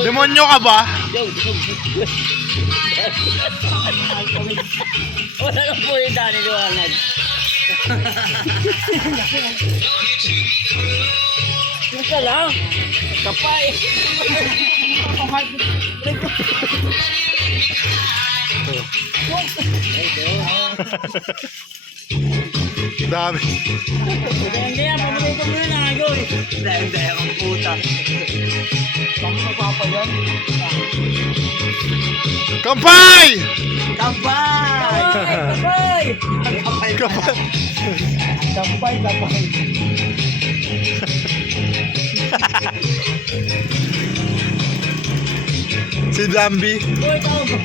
Demonyo ka ba? Wala lang po yung dani liwanag. Ito lang. Kapay. Dami. Hindi yan, pabalik ko muna na ako eh. Hindi akong puta. Saan mo nagpapayan? Kampay! Kapay! Kapay! Kampay! Kapay, kapay. Si Bambi. Boy, tao ba?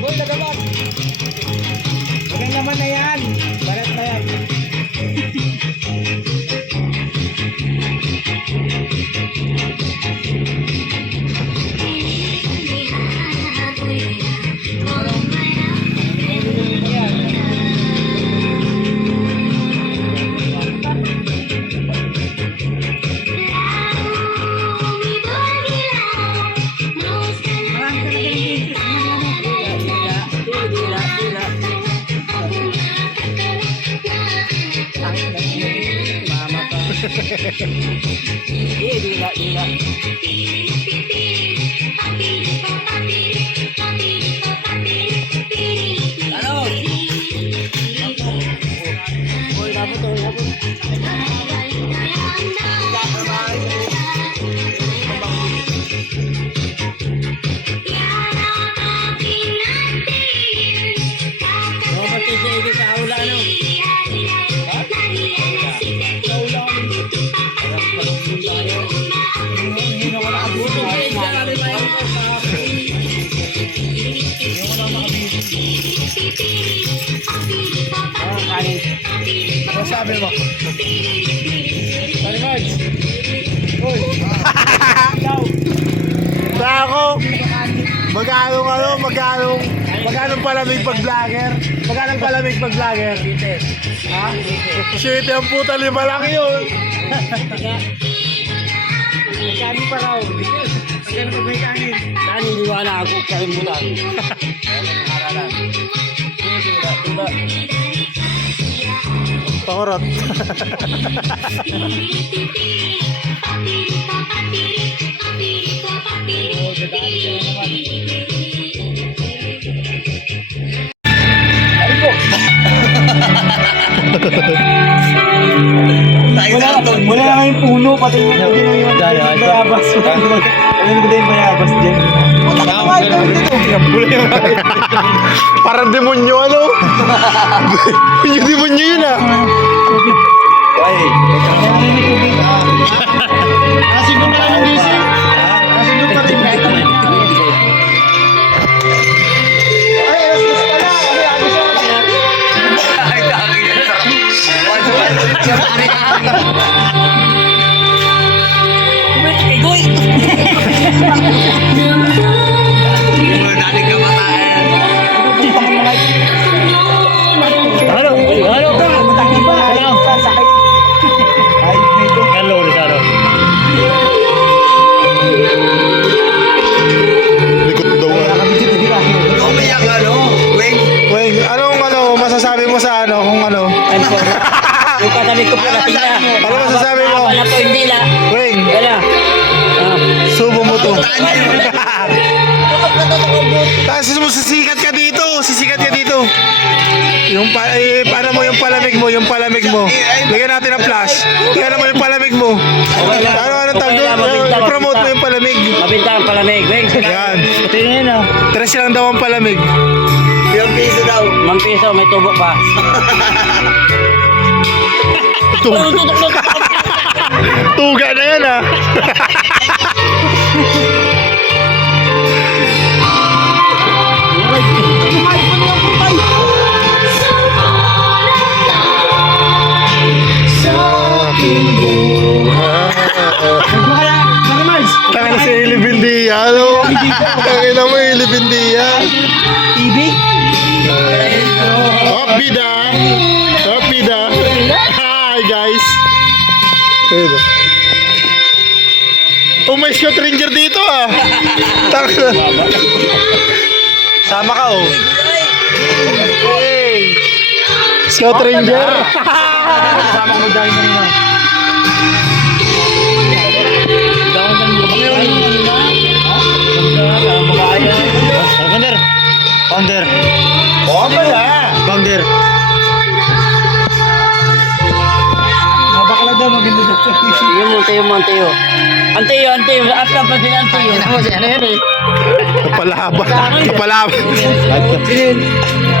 Boy, nagabat. Maganda naman na yan. Barat na yan. Dila. Ano? Boy, dapat. No, matitigi sa aula, ano? Ano sabi mo? Palimads! Uy! Sa ako, magkano palamig pag vlogger? Magkano palamig pag vlogger? Ha? Shit, yung puta 5 lang yun. May kanin pa raw. Magkano pa may kanin? Kanin, liwala ako. Kalimutan. Aralan. Tula. Pakurot. Wala nga yung puno, pati yung bayabas. Alam ko din yung bayabas dyan. Parang demonyo ano? Demonyo yun ah. Nasinggo ka lang yung gising. Nasinggo ka rin. Yung katabi ko pala tingnan. Ano masasabi mo? Wala po hindi la. Weng, Wala. subo mo to. Tapos mo sisikat ka dito. Yung para mo yung palamig mo. Lagyan natin ang flash. Lagyan mo yung palamig mo. Ano tawag doon? I-promote mo yung palamig. Mabinta ang palamig. Weng. Yan. Tingnan na. 3 lang daw ang palamig. 5 piso daw. 5 piso, may tubo pa. Tuga na yan ah. Tangin na si Eli Bindia, ano? Tangin na mo Eli Bindia. TV? Bida. Hi guys. Ayun. Oh, may Scout Ranger dito ah. Sama ka oh. Hey. Scout Ranger. Sama ko dahil na naman. Founder. Founder. Oh, pala. Founder. Mabakla daw, maganda daw. Monteyo. Anteyo. At na pa sila Anteyo. Ano yan eh? Kapalaba.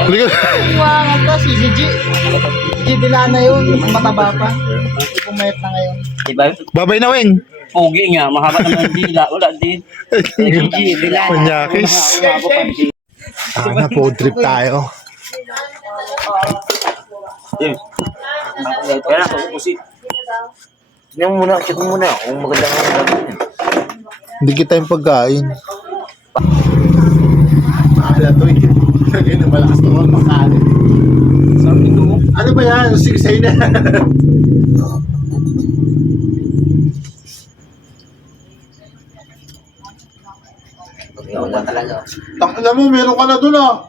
Hindi ko. Iwangan ka, si Gigi. Gigi Dilana yun, mataba pa. Pumayat na ngayon. Diba? Babay na, Weng. Pogi nga. Mahaba naman ang dila. Wala din. Gigi, dila. Manyakis. Sana po trip tayo. Kaya na, pusit. Tignan mo muna, check mo muna. Kung maganda nga Hindi kita yung pagkain. Mahala to eh. Kaya na malakas to ang makalit. Ano ba yan? Sigsay na. Wala talaga. Takla mo, meron ka na dun ah.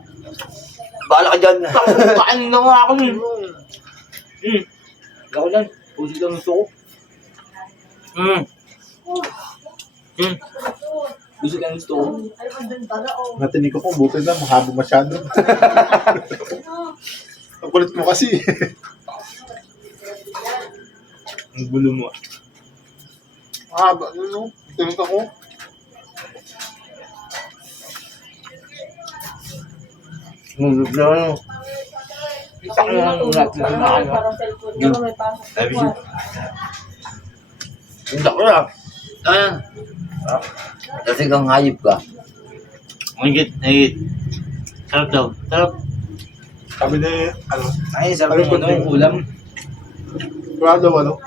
Bahala ka dyan. Kain na nga ako nun. Ako lang. Pusit lang gusto ko. Pusit lang gusto ko. Natinig ko kung buti na, mahaba masyado. Ang kulit mo kasi. Ang gulo mo. Mahaba, ano? Tinig ako. Isa ko lang natin na ano. Hindi ko lang. Ayan. Kasi kang hayop ka. Mahigit. Sarap daw. Sarap. Sabi na ano? Ay, sarap ng ano, yung ulam. Wala daw ano?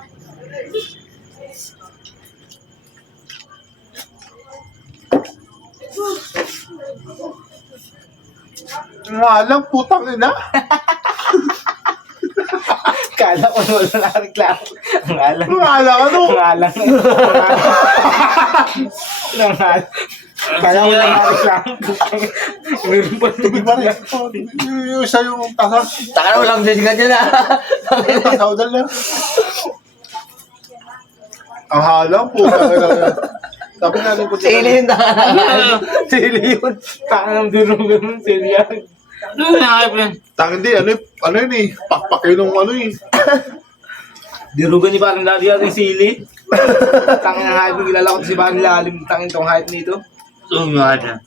Nga lang, putang ina. Kala ko wala na reklamo. Ang alam. Nga lang, ano? Ang alam. Ang alam. Kala ko wala na reklamo. Meron pa Tubig ba rin? Yung isa yung tasa. Taka mo lang din ka dyan ah. Tasa udal na. Ang halang, putang ina. Sabi natin po Sili yun taka na. Sili yun. Tangang dunong sili yan. Ano yung hayop yan? Tangin di, ano yun eh. Pakpak yun ng ano eh. Dirugan ni parang lali yan yung sili. Tanging ang hype ng kilala ko si parang lalim. Tanging tong hype nito. So, yung hayop yan.